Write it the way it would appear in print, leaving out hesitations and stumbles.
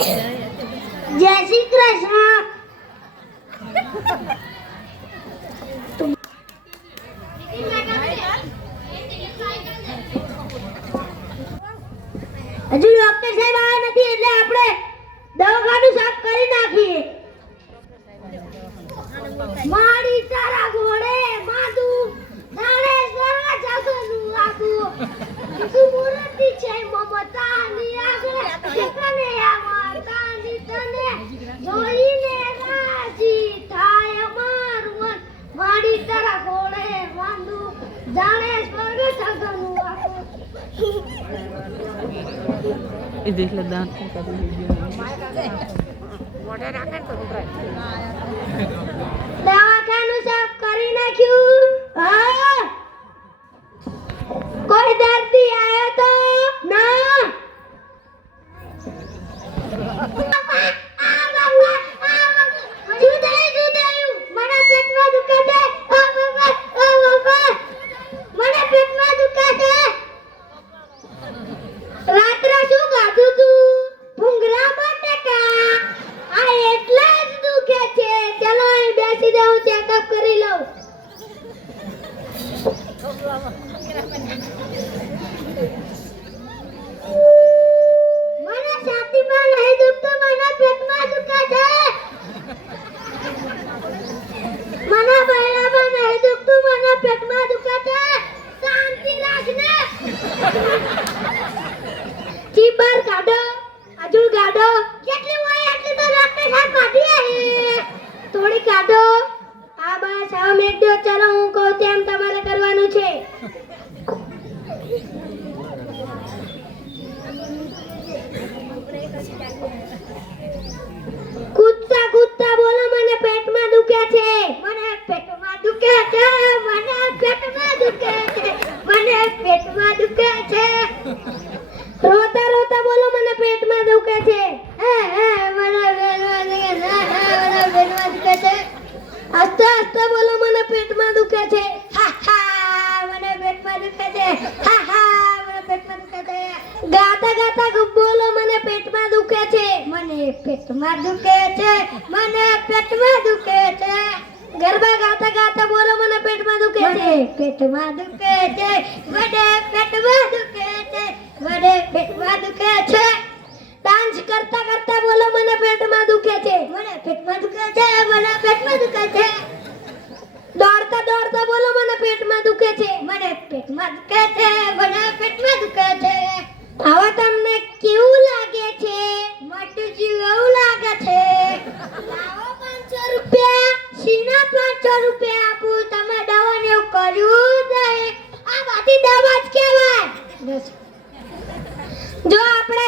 જય શ્રી કૃષ્ણ. હજુ ડોક્ટર સાહેબ આવ્યા નથી એટલે આપણે દવાખાનું સાફ કરી નાખીએ. મારી તારા ઘોડે માથું નાણે સર્વ જગનું આખું તું મૂર્તિ છે મમતાની આગળ તને માતાની તને જોઈને રાજી થાય મારું મન. મારી તારા ઘોડે માથું જાણે સ્વર્ગ જગનું આખું. એ દેખ લે દાંત દવાખાનું સાફ કરી નાખ્યું. હા, કોઈ દર્દી આવ્યો તો ના? મને પેટમાં દુખે છે. મને પેટમાં દુખે છે. રાત્રે શું ખાધું તું? ભૂંગળા બટાકા. આ એટલા જ દુખે છે. ચલો અહીં બેસી જાઉં, ચેકઅપ કરી લઉં. મને છાતીમાં નહીં દુખતું, મને પેટમાં દુખે છે. મને બૈરામાં નહીં દુખતું, મને પેટમાં દુખે છે. શાંતિ રાખને. ચીબર કાઢો, હજુ કાઢો. કેટલી હોય એટલી તો ડોક્ટર સાહેબ કાઢી આહે. થોડી કાઢો. આ બસ હવે મેક દો. ચલો હું કહું તેમ તમારે કરવાનું છે. કૂદતા કૂદતા બોલો, મને પેટમાં દુખે છે. મને પેટમાં દુખે છે. મને પેટમાં દુખે છે. મને પેટમાં દુખે છે. રોતા રોતા બોલો, મને પેટમાં દુખે છે. મને પેટમાં દુખે છે. મને પેટમાં દુખે છે. હસતા હસતા બોલો, મને પેટમાં દુખે છે. મને પેટમાં દુખે છે. મને પેટમાં દુખે છે. ગાતા ગાતા બોલો, મને પેટમાં દુખે છે. મને પેટમાં દુખે છે. મને પેટમાં દુખે છે. ગરબા ગાતા ગાતા બોલો, મને પેટમાં દુખે છે. પેટમાં દુખે છે. મને પેટમાં દુખે છે. મને પેટમાં દુખે છે. ડાન્સ કરતા કરતા બોલો, મને પેટમાં દુખે છે. મને પેટમાં દુખે છે. મને પેટમાં દુખે છે. દોડતા દોડતા બોલો, મને પેટમાં દુખે છે. મને પેટમાં દુખે છે. મને પેટમાં દુખે છે. હવે તમને કેવું લાગે છે? મોટું જેવું લાગે છે. લાવો 500 રૂપિયા. સીના 500 રૂપિયા આપું. તમે દવા ને એવું કર્યું નહીં. આ બધી દવા જ કહેવાય. જો આપણે